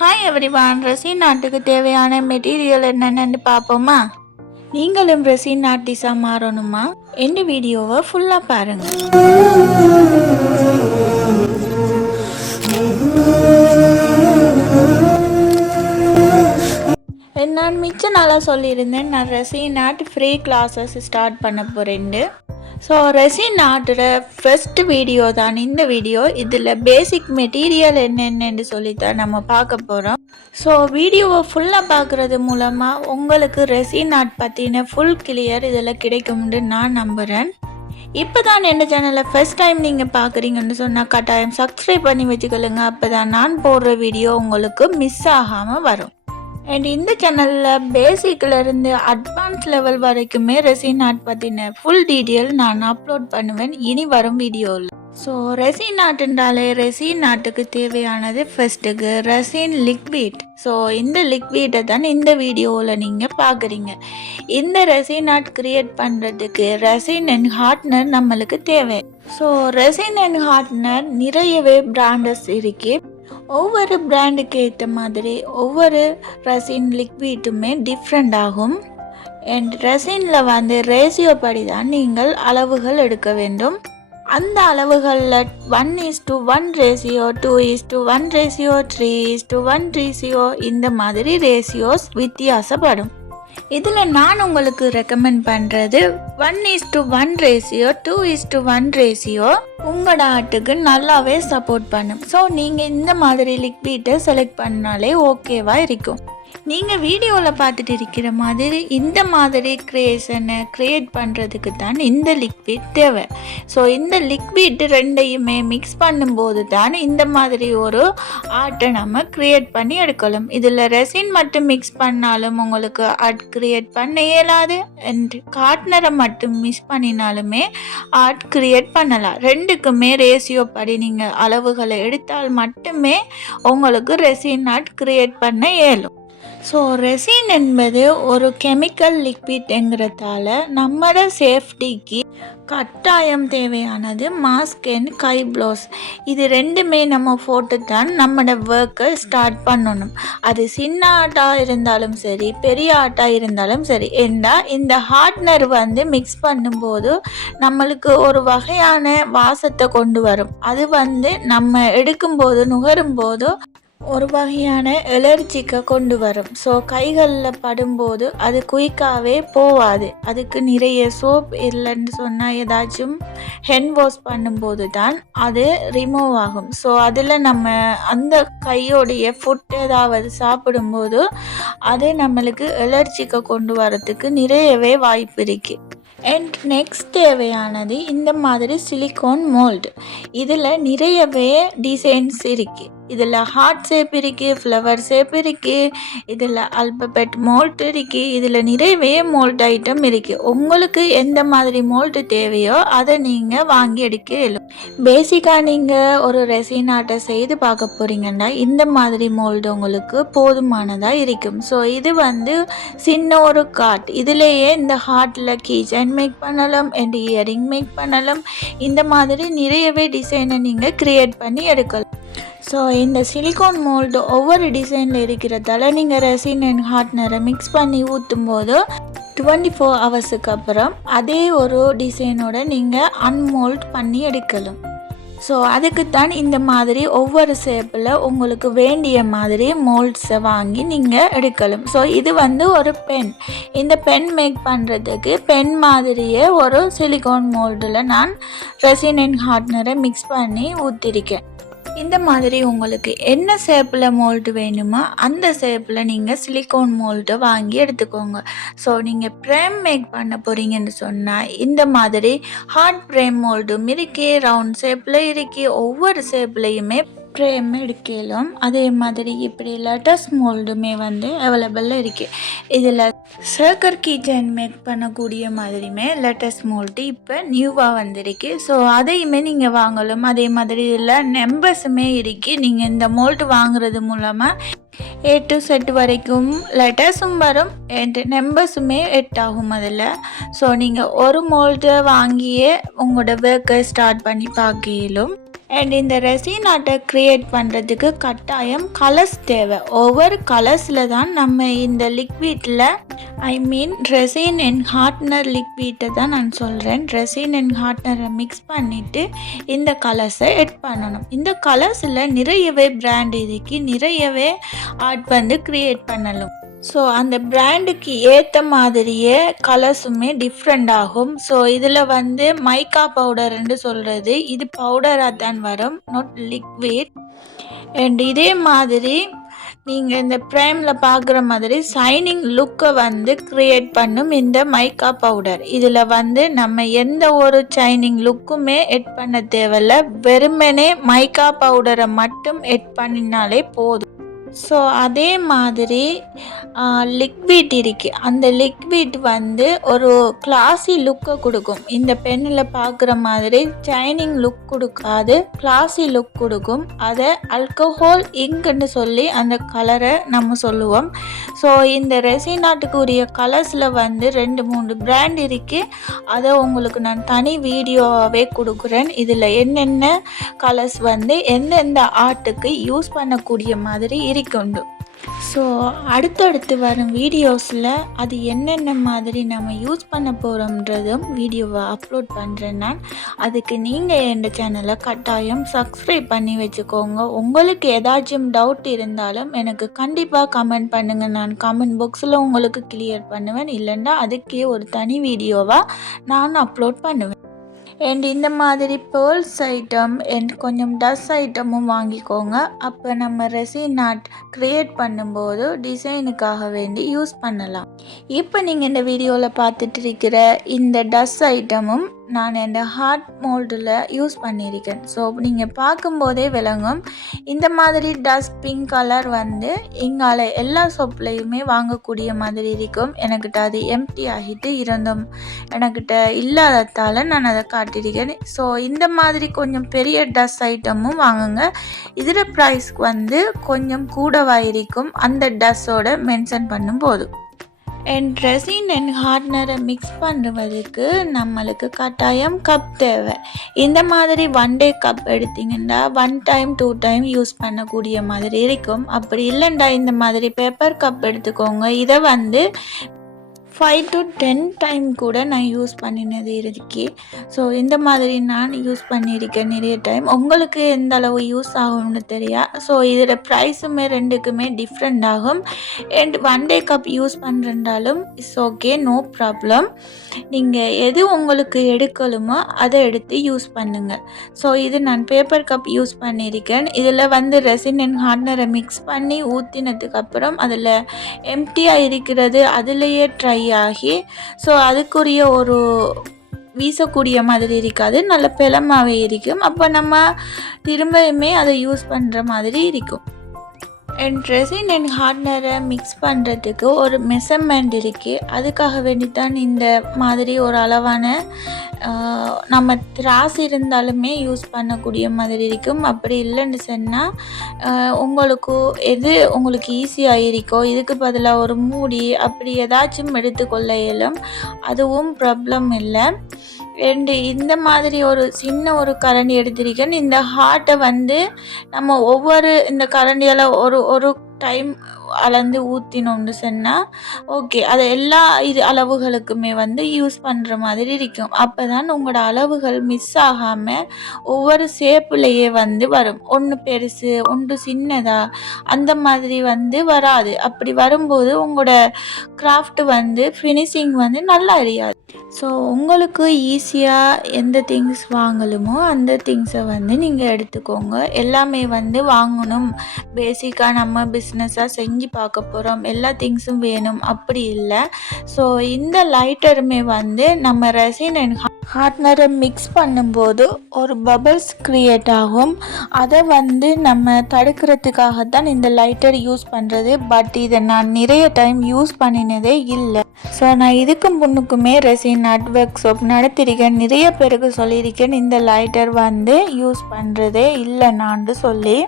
Hi everyone, resin ஆர்ட்டுக்கு தேவையான material என்னென்னு பார்ப்போமா? நீங்களும் ரெசின் ஆர்டிஸ்டாக மாறணுமா? இந்த வீடியோவை ஃபுல்லாக பாருங்கள். நான் மிச்ச நாளாக சொல்லியிருந்தேன், நான் resin art free classes start பண்ண போகிறேன்னு. ஸோ ரெசின் ஆர்ட்டோட ஃபஸ்ட்டு வீடியோ தான் இந்த வீடியோ. இதில் பேசிக் மெட்டீரியல் என்னென்னு சொல்லித்தான் நம்ம பார்க்க போகிறோம். ஸோ வீடியோவை ஃபுல்லாக பார்க்குறது மூலமாக உங்களுக்கு ரெசின் ஆர்ட் பற்றின ஃபுல் கிளியர் இதில் கிடைக்கும்னு நான் நம்புகிறேன். இப்போ தான் எந்த சேனலை ஃபஸ்ட் டைம் நீங்கள் பார்க்குறீங்கன்னு சொன்னால் கட்டாயம் சப்ஸ்கிரைப் பண்ணி வச்சுக்கொள்ளுங்க. அப்போ தான் நான் போடுற வீடியோ உங்களுக்கு மிஸ் ஆகாமல் வரும். அண்ட் இந்த சேனலில் பேசிக்கிலேருந்து அட்வான்ஸ் லெவல் வரைக்குமே ரெசின் ஆர்ட் பற்றின ஃபுல் டீட்டெயில் நான் அப்லோட் பண்ணுவேன் இனி வரும் வீடியோவில். ஸோ ரெசின் ஆர்ட்ன்றாலே ரெசின் ஆர்ட்டுக்கு தேவையானது ஃபஸ்ட்டுக்கு ரெசின் லிக்விட். ஸோ இந்த லிக்விடை தான் இந்த வீடியோவில் நீங்கள் பார்க்குறீங்க. இந்த ரெசின் ஆர்ட் க்ரியேட் பண்ணுறதுக்கு ரெசின் அண்ட் ஹார்ட்னர் நம்மளுக்கு தேவை. ஸோ ரெசின் அண்ட் ஹார்ட்னர் நிறையவே பிராண்டஸ் இருக்குது. ஒவ்வொரு பிராண்டுக்கு ஏற்ற மாதிரி ஒவ்வொரு ரெசின் லிக்விட்டுமே டிஃப்ரெண்ட் ஆகும். அண்ட் ரெசினில் ரேஷியோ படி தான் நீங்கள் அளவுகள் எடுக்க வேண்டும். அந்த அளவுகளில் 1:1 ரேஷியோ, 2:1 ரேஷியோ, 3:1 ரேஷியோ, இந்த மாதிரி ரேஷியோஸ் வித்தியாசப்படும். இதில் நான் உங்களுக்கு ரெக்கமெண்ட் பண்ணுறது 1:1 ரேஷியோ, 2:1 ரேஷியோ உங்களோட ஆர்ட்டுக்கு நல்லாவே சப்போர்ட் பண்ணும். ஸோ நீங்கள் இந்த மாதிரி லிக்விட்டை செலக்ட் பண்ணாலே ஓகேவாக இருக்கும். நீங்கள் வீடியோவில் பார்த்துட்டு இருக்கிற மாதிரி இந்த மாதிரி க்ரியேஷனை க்ரியேட் பண்ணுறதுக்கு தான் இந்த லிக்விட் தேவை. ஸோ இந்த லிக்விட் ரெண்டையுமே மிக்ஸ் பண்ணும்போது தான் இந்த மாதிரி ஒரு ஆர்ட்டை நம்ம க்ரியேட் பண்ணி எடுக்கலாம். இதில் ரெசின் மட்டும் மிக்ஸ் பண்ணாலும் உங்களுக்கு ஆர்ட் க்ரியேட் பண்ண இயலாது. அண்ட் ஹார்ட்னரை மட்டும் மிக்ஸ் பண்ணினாலுமே ஆர்ட் க்ரியேட் பண்ணலாம். ரெண்டுக்குமே ரேஷியோ படி நீங்கள் அளவுகளை எடுத்தால் மட்டுமே உங்களுக்கு ரெசின் ஆர்ட் க்ரியேட் பண்ண இயலும். ஸோ ரெசின் என்பது ஒரு கெமிக்கல் லிக்விட்ங்கிறதால நம்மளோட சேஃப்டிக்கு கட்டாயம் தேவையானது மாஸ்க் அண்ட் கை க்ளவுஸ். இது ரெண்டுமே நம்ம போட்டு தான் நம்மளோட ஒர்க்கை ஸ்டார்ட் பண்ணணும். அது சின்ன ஆர்ட்டாக இருந்தாலும் சரி, பெரிய ஆர்ட்டாக இருந்தாலும் சரி. ஏன்னா இந்த ஹார்ட்னர் மிக்ஸ் பண்ணும்போது நம்மளுக்கு ஒரு வகையான வாசத்தை கொண்டு வரும். அது நம்ம எடுக்கும்போது நுகரும்போது ஒரு வகையான எலர்ஜிக்கை கொண்டு வரும். ஸோ கைகளில் படும்போது அது குயிக்காகவே போகாது. அதுக்கு நிறைய சோப் இல்லைன்னு சொன்னால் ஏதாச்சும் ஹேண்ட் வாஷ் பண்ணும்போது தான் அது ரிமூவ் ஆகும். ஸோ அதில் நம்ம அந்த கையோடைய ஃபுட் ஏதாவது சாப்பிடும்போது அது நம்மளுக்கு எலர்ஜிக்கை கொண்டு வரத்துக்கு நிறையவே வாய்ப்பு இருக்குது. அண்ட் நெக்ஸ்ட் தேவையானது இந்த மாதிரி சிலிக்கான் மோல்டு. இதில் நிறையவே டிசைன்ஸ் இருக்குது. இதில் ஹார்ட் ஷேப் இருக்குது, ஃப்ளவர் ஷேப் இருக்குது, இதில் அல்பபெட் மோல்ட் இருக்குது. இதில் நிறையவே மோல்ட் ஐட்டம் இருக்குது. உங்களுக்கு எந்த மாதிரி மோல்டு தேவையோ அதை நீங்கள் வாங்கி எடுக்க இயலும். பேசிக்காக நீங்கள் ஒரு ரெசின் ஆர்ட்டை செய்து பார்க்க போகிறீங்கன்னா இந்த மாதிரி மோல்டு உங்களுக்கு போதுமானதாக இருக்கும். ஸோ இது சின்ன ஒரு கார்ட். இதிலேயே இந்த ஹார்ட்டில் கீச்சைன் மேக் பண்ணலாம், அண்ட் இயரிங் மேக் பண்ணலாம். இந்த மாதிரி நிறையவே டிசைனை நீங்கள் க்ரியேட் பண்ணி எடுக்கலாம். ஸோ இந்த சிலிக்கான் மோல்டு ஒவ்வொரு டிசைனில் இருக்கிறதால நீங்கள் ரெசின் அண்ட் ஹார்ட்னரை மிக்ஸ் பண்ணி ஊற்றும் போது 24 ஹவர்ஸுக்கு அப்புறம் அதே ஒரு டிசைனோட நீங்கள் அன்மோல்ட் பண்ணி எடுக்கலாம். ஸோ அதுக்குத்தான் இந்த மாதிரி ஒவ்வொரு ஷேப்பில் உங்களுக்கு வேண்டிய மாதிரி மோல்ட்ஸை வாங்கி நீங்கள் எடுக்கலாம். ஸோ இது ஒரு பென். இந்த பென் மேக் பண்ணுறதுக்கு பென் மாதிரியே ஒரு சிலிக்கான் மோல்டில் நான் ரெசின் அண்ட் ஹார்ட்னரை மிக்ஸ் பண்ணி ஊற்றிருக்கேன். இந்த மாதிரி உங்களுக்கு என்ன ஷேப்பில் மோல்டு வேணுமோ அந்த ஷேப்பில் நீங்கள் சிலிக்கான் மோல்டை வாங்கி எடுத்துக்கோங்க. ஸோ நீங்கள் ஃப்ரேம் மேக் பண்ண போகிறீங்கன்னு சொன்னால் இந்த மாதிரி ஹார்ட் ஃப்ரேம் மோல்டும் இருக்குது, ரவுண்ட் ஷேப்பில் இருக்குது. ஒவ்வொரு ஷேப்லேயுமே ஃப்ரேம் எடுக்கலாம். அதே மாதிரி இப்படி லெட்டஸ் மோல்டுமே அவைலபிளில் இருக்குது. இதில் சர்க்கர் கீச்சைன் மேக் பண்ணக்கூடிய மாதிரியுமே லெட்டஸ் மோல்டு இப்போ நியூவாக வந்திருக்கு. ஸோ அதையுமே நீங்கள் வாங்கலாம். அதே மாதிரி இதில் நம்பர்ஸுமே இருக்குது. நீங்கள் இந்த மோல்டு வாங்குறது மூலமாக A to Z வரைக்கும் லெட்டர்ஸும் வரும் அண்ட் நம்பர்ஸுமே ஆகும் அதில். ஸோ நீங்கள் ஒரு மோல்டை வாங்கியே உங்களோட ஒர்க்கை ஸ்டார்ட் பண்ணி பார்க்கலாம். அண்ட் இந்த ரெசின் ஆர்ட்டை க்ரியேட் பண்ணுறதுக்கு கட்டாயம் கலர்ஸ் தேவை. ஒவ்வொரு கலர்ஸில் தான் நம்ம இந்த லிக்விடில் ரெசின் அண்ட் ஹார்ட்னர் லிக்விட்டை தான் நான் சொல்கிறேன். ரெசின் அண்ட் ஹார்ட்னரை மிக்ஸ் பண்ணிவிட்டு இந்த கலர்ஸை எட் பண்ணணும். இந்த கலர்ஸில் நிறையவே பிராண்ட் இருக்குது, நிறையவே ஆர்ட் க்ரியேட் பண்ணலாம். ஸோ அந்த பிராண்டுக்கு ஏற்ற மாதிரியே கலர்ஸுமே டிஃப்ரெண்ட் ஆகும். ஸோ இதில் மைக்கா பவுடர்ன்னு சொல்கிறது, இது பவுடராக தான் வரும், நாட் லிக்விட். அண்ட் இதே மாதிரி நீங்கள் இந்த ப்ரைமில் பார்க்குற மாதிரி ஷைனிங் லுக்கை க்ரியேட் பண்ணும் இந்த மைக்கா பவுடர். இதில் நம்ம எந்த ஒரு ஷைனிங் லுக்குமே எட் பண்ண தேவையில்ல, வெறுமனே மைக்கா பவுடரை மட்டும் எட் பண்ணினாலே போதும். ஸோ அதே மாதிரி லிக்விட் இருக்குது, அந்த லிக்விட் ஒரு கிளாஸி லுக்கை கொடுக்கும். இந்த பென்னில் பார்க்குற மாதிரி ஷைனிங் லுக் கொடுக்காது, கிளாஸி லுக் கொடுக்கும். அதை ஆல்கஹால் இங்க்னு சொல்லி அந்த கலரை நம்ம சொல்லுவோம். ஸோ இந்த ரெசின் ஆர்ட்டுக்கு உரிய கலர்ஸில் 2-3 பிராண்ட் இருக்குது. அதை உங்களுக்கு நான் தனி வீடியோவாகவே கொடுக்குறேன். இதில் என்னென்ன கலர்ஸ் எந்தெந்த ஆர்ட்டுக்கு யூஸ் பண்ணக்கூடிய மாதிரி இருக்குண்டு. ஸோ அடுத்தடுத்து வரும் வீடியோஸில் அது என்னென்ன மாதிரி நம்ம யூஸ் பண்ண போகிறோம்ன்றதும் வீடியோவை அப்லோட் பண்ணுறேன் நான். அதுக்கு நீங்கள் என் சேனலை கட்டாயம் சப்ஸ்கிரைப் பண்ணி வச்சுக்கோங்க. உங்களுக்கு ஏதாச்சும் டவுட் இருந்தாலும் எனக்கு கண்டிப்பாக கமெண்ட் பண்ணுங்கள், நான் கமெண்ட் பாக்ஸில் உங்களுக்கு கிளியர் பண்ணுவேன். இல்லைன்னா அதுக்கே ஒரு தனி வீடியோவாக நான் அப்லோட் பண்ணுவேன். அண்ட் இந்த மாதிரி பேர்ல்ஸ் ஐட்டம் அண்ட் கொஞ்சம் டஸ் ஐட்டமும் வாங்கிக்கோங்க. அப்போ நம்ம ரெசின் ஆர்ட் க்ரியேட் பண்ணும்போது டிசைனுக்காக வேண்டி யூஸ் பண்ணலாம். இப்போ நீங்கள் இந்த வீடியோவில் பார்த்துட்டு இருக்கிற இந்த டஸ் ஐட்டமும் நான் இந்த ஹார்ட் மோல்டில் யூஸ் பண்ணியிருக்கேன். ஸோ நீங்கள் பார்க்கும்போதே விளங்கும். இந்த மாதிரி டஸ்ட் பிங்க் கலர் எங்கால எல்லா ஷாப்லையுமே வாங்கக்கூடிய மாதிரி இருக்கும். எனக்கிட்ட அது எம்டி ஆகிட்டு இருந்தும் எனக்கிட்ட இல்லாததால் நான் அதை காட்டியிருக்கேன். ஸோ இந்த மாதிரி கொஞ்சம் பெரிய டஸ்ட் ஐட்டமும் வாங்குங்க. இதில் ப்ரைஸ் கொஞ்சம் கூடவாக இருக்கும் அந்த டஸ்ஸோட மென்ஷன் பண்ணும்போது. அண்ட் ரெசின் அண்ட் ஹார்ட்னரை மிக்ஸ் பண்ணுறதுக்கு நம்மளுக்கு கட்டாயம் கப் தேவை. இந்த மாதிரி 1 day கப் எடுத்திங்கன்னா 1 time 2 time யூஸ் பண்ணக்கூடிய மாதிரி இருக்கும். அப்படி இல்லைண்டா இந்த மாதிரி பேப்பர் கப் எடுத்துக்கோங்க. இதை 5 to 10 டைம் கூட நான் யூஸ் பண்ணினது இருக்கு. ஸோ இந்த மாதிரி நான் யூஸ் பண்ணியிருக்கேன் நிறைய டைம். உங்களுக்கு எந்த அளவு யூஸ் ஆகும்னு தெரியா. ஸோ இதோட ப்ரைஸுமே ரெண்டுக்குமே டிஃப்ரெண்ட் ஆகும். அண்ட் 1 day கப் யூஸ் பண்ணுறதாலும் இட்ஸ் ஓகே, நோ ப்ராப்ளம். நீங்கள் எது உங்களுக்கு எடுக்கலுமோ அதை எடுத்து யூஸ் பண்ணுங்கள். ஸோ இது நான் பேப்பர் கப் யூஸ் பண்ணியிருக்கேன். இதில் ரெசின் அண்ட் ஹார்ட்னரை மிக்ஸ் பண்ணி ஊற்றினதுக்கப்புறம் அதில் எம்டியாக இருக்கிறது அதுலேயே ட்ரை ஆகி, ஸோ அதுக்குரிய ஒரு வீசக்கூடிய மாதிரி இருக்காது, நல்ல பெலமாகவே இருக்கும். அப்போ நம்ம திரும்பவுமே அதை யூஸ் பண்ணுற மாதிரி இருக்கும். அண்ட் ரெசின் அண்ட் ஹார்ட்னரை மிக்ஸ் பண்ணுறதுக்கு ஒரு மெஷர்மெண்ட் இருக்குது. அதுக்காக வேண்டித்தான் இந்த மாதிரி ஒரு அளவான நம்ம திராஸ் இருந்தாலுமே யூஸ் பண்ணக்கூடிய மாதிரி இருக்கும். அப்படி இல்லைன்னு சொன்னால் உங்களுக்கு ஈஸியாக இருக்கோ இதுக்கு பதிலாக ஒரு மூடி அப்படி ஏதாச்சும் எடுத்துக்கொள்ள இயலும், அதுவும் ப்ராப்ளம் இல்லை. அண்டு இந்த மாதிரி ஒரு சின்ன ஒரு கரண்டி எடுத்திருக்கேன். இந்த ஹார்ட்டை நம்ம ஒவ்வொரு இந்த கரண்டியால் ஒரு டைம் அளந்து ஊற்றினோம்னு சொன்னால் ஓகே, அதை எல்லா அளவுகளுக்குமே யூஸ் பண்ணுற மாதிரி இருக்கும். அப்போ தான் உங்களோட அளவுகள் மிஸ் ஆகாமல் ஒவ்வொரு ஷேப்புலையே வரும். ஒன்று பெருசு ஒன்று சின்னதாக அந்த மாதிரி வராது. அப்படி வரும்போது உங்களோட கிராஃப்ட் ஃபினிஷிங் நல்லா அறியாது. ஸோ உங்களுக்கு ஈஸியாக எந்த திங்ஸ் வாங்கலுமோ அந்த திங்ஸை நீங்கள் எடுத்துக்கோங்க. எல்லாமே வாங்கணும், பேசிக்காக நம்ம பிஸ்னஸாக செஞ்சு பார்க்க போகிறோம், எல்லா திங்ஸும் வேணும் அப்படி இல்லை. ஸோ இந்த லைட்டருமே நம்ம ரெசின் அண்ட் ஹார்ட்னரை மிக்ஸ் பண்ணும்போது ஒரு பபிள்ஸ் க்ரியேட் ஆகும். அதை நம்ம தடுக்கிறதுக்காகத்தான் இந்த லைட்டர் யூஸ் பண்ணுறது. பட் இதை நான் நிறைய டைம் யூஸ் பண்ணினதே இல்லை. ஸோ நான் இதுக்கு முன்னுக்குமே ரெசின் ஆர்ட் ஒர்க் ஷாப் நடத்திருக்கேன். நிறைய பேருக்கு சொல்லியிருக்கேன் இந்த லைட்டர் யூஸ் பண்ணுறதே இல்லை நான் சொல்லி.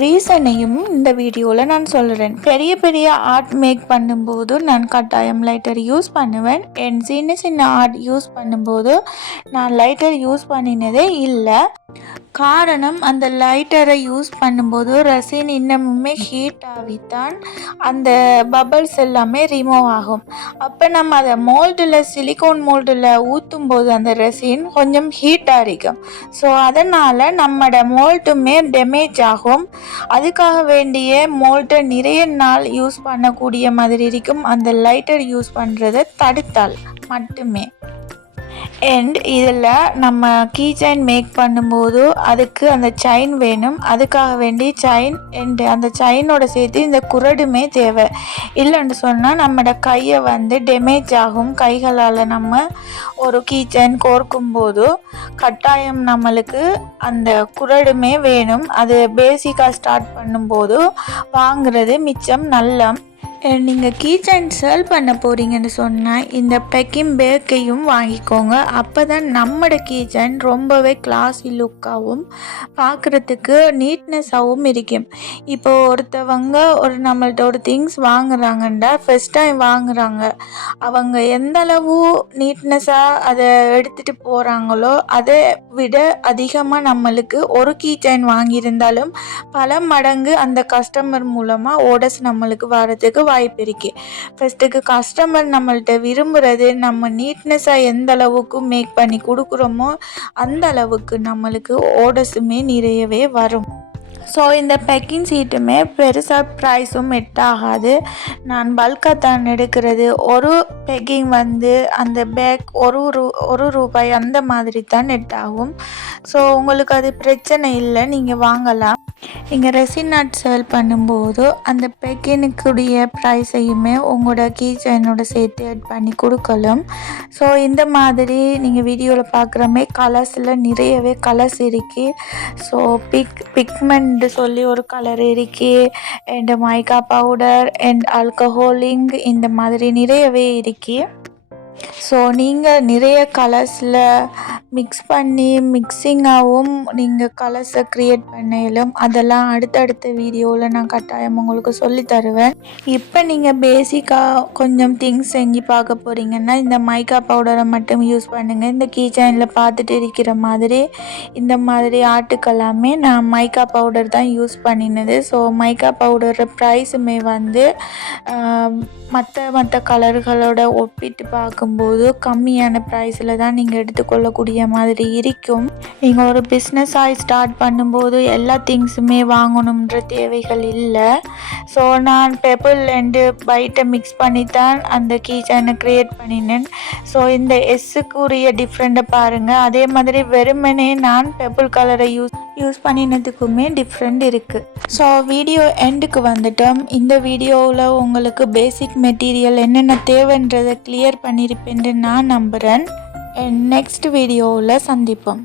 ரீசனையும் இந்த வீடியோவில் நான் சொல்கிறேன். பெரிய பெரிய ஆர்ட் மேக் பண்ணும்போது நான் கட்டாயம் லைட்டர் யூஸ் பண்ணுவேன். என் சின்ன சின்ன ஆர்ட் யூஸ் பண்ணும்போது நான் லைட்டர் யூஸ் பண்ணினதே இல்லை. காரணம், அந்த லைட்டரை யூஸ் பண்ணும்போது ரெசின் இன்னமுமே ஹீட் ஆகித்தான் அந்த பபிள்ஸ் எல்லாமே ரிமூவ் ஆகும். அப்போ நம்ம அதை மோல்டில் சிலிக்கோன் மோல்டில் ஊற்றும் போது அந்த ரெசின் கொஞ்சம் ஹீட்டாக இருக்கும். ஸோ அதனால் நம்மளோட மோல்ட்டுமே டேமேஜ் ஆகும். அதுக்காக வேண்டிய மோல்ட்டை நிறைய நாள் யூஸ் பண்ணக்கூடிய மாதிரி இருக்கும் அந்த லைட்டர் யூஸ் பண்ணுறதை தடுத்தால் மட்டுமே. அண்ட் இதில் நம்ம கீ செயின் மேக் பண்ணும்போது அதுக்கு அந்த செயின் வேணும். அதுக்காக வேண்டி செயின் அண்ட் அந்த செயினோட சேர்த்து இந்த குரடுமே தேவை. இல்லைன்னு சொன்னால் நம்மளோட கையை டேமேஜ் ஆகும். கைகளால் நம்ம ஒரு கீ செயின் கோர்க்கும்போது கட்டாயம் நம்மளுக்கு அந்த குரடுமே வேணும். அது பேசிக்காக ஸ்டார்ட் பண்ணும்போது வாங்குறது மிச்சம் நல்ல. நீங்கள் கீ செயின் சேல் பண்ண போகிறீங்கன்னு சொன்னால் இந்த பெக்கிங் பேக்கையும் வாங்கிக்கோங்க. அப்போ தான் நம்மளோட கீ செயின் ரொம்பவே கிளாஸி லுக்காகவும் பார்க்குறதுக்கு நீட்னஸாகவும் இருக்கும். இப்போது ஒருத்தவங்க நம்மள்ட்ட ஒரு திங்ஸ் வாங்குறாங்கண்டா, ஃபஸ்ட் டைம் வாங்குறாங்க, அவங்க எந்த அளவு நீட்னஸாக அதை எடுத்துகிட்டு போகிறாங்களோ அதை விட அதிகமாக நம்மளுக்கு ஒரு கீ செயின் வாங்கியிருந்தாலும் பல மடங்கு அந்த கஸ்டமர் மூலமாக ஆர்டர்ஸ் நம்மளுக்கு வரதுக்கு வாய்ப்பு இருக்கு. ஃபர்ஸ்ட்டுக்கு கஸ்டமர் நம்மள்ட்ட விரும்புகிறது நம்ம நீட்னஸாக எந்த அளவுக்கு மேக் பண்ணி கொடுக்குறோமோ அந்த அளவுக்கு நம்மளுக்கு ஆர்டர்ஸுமே நிறையவே வரும். ஸோ இந்த பேக்கிங் சீட்டுமே பெருசாக ப்ரைஸும் ஆகாது. நான் பல்காக தான் எடுக்கிறது. ஒரு பேக்கிங் அந்த பேக் ஒரு ரூபாய் அந்த மாதிரி தான் ஆகும். ஸோ உங்களுக்கு அது பிரச்சனை இல்லை, நீங்கள் வாங்கலாம். நீங்கள் ரெசின் ஆர்ட் சேல் பண்ணும்போது அந்த பேக்கினுக்குரிய ப்ரைஸையுமே உங்களோட கீ செயினோட சேர்த்து ஆட் பண்ணி கொடுக்கலாம். ஸோ இந்த மாதிரி நீங்கள் வீடியோவில் பார்க்குறமே கலர்ஸில் நிறையவே கலர்ஸ் இருக்குது. ஸோ பிக்மெண்ட் சொல்லி ஒரு கலர் இருக்கு, அண்ட் மைக்கா பவுடர் அண்ட் ஆல்கஹோலிங் இந்த மாதிரி நிறையவே இருக்கு. ஸோ நீங்கள் நிறைய கலர்ஸில் மிக்ஸ் பண்ணி மிக்சிங்காகவும் நீங்கள் கலர்ஸை க்ரியேட் பண்ணலும் அதெல்லாம் அடுத்தடுத்த வீடியோவில் நான் கட்டாயம் உங்களுக்கு சொல்லி தருவேன். இப்போ நீங்கள் பேசிக்காக கொஞ்சம் திங்ஸ் செஞ்சு பார்க்க போகிறீங்கன்னா இந்த மைக்கா பவுடரை மட்டும் யூஸ் பண்ணுங்கள். இந்த கீ செயினில் பார்த்துட்டு இருக்கிற மாதிரி இந்த மாதிரி ஆட்டுக்கெல்லாமே நான் மைக்கா பவுடர் தான் யூஸ் பண்ணினது. ஸோ மைக்கா பவுடர் ப்ரைஸுமே மற்ற கலர்களோட ஒப்பிட்டு பார்க்கும்போது கம்மியான ப்ரைஸில் தான் நீங்கள் எடுத்துக்கொள்ளக்கூடிய மாதிரி இருக்கும். நீங்கள் ஒரு பிஸ்னஸாக ஸ்டார்ட் பண்ணும்போது எல்லா திங்ஸுமே வாங்கணுன்ற தேவைகள் இல்லை. ஸோ நான் பெபிள் அண்டு பைட்டை மிக்ஸ் பண்ணித்தான் அந்த கீ செயினை க்ரியேட் பண்ணினேன். ஸோ இந்த எஸ்ஸுக்குரிய டிஃப்ரெண்ட்டை பாருங்கள். அதே மாதிரி வெறுமனே நான் பெபிள் கலரை யூஸ் பண்ணினதுக்குமே டிஃப்ரெண்ட் இருக்குது. ஸோ வீடியோ எண்டுக்கு வந்துட்டோம். இந்த வீடியோவில் உங்களுக்கு பேசிக் மெட்டீரியல் என்னென்ன தேவைன்றதை கிளியர் பண்ணியிருப்பேன்னு நான் நம்புகிறேன். நெக்ஸ்ட் வீடியோவில் சந்திப்போம்.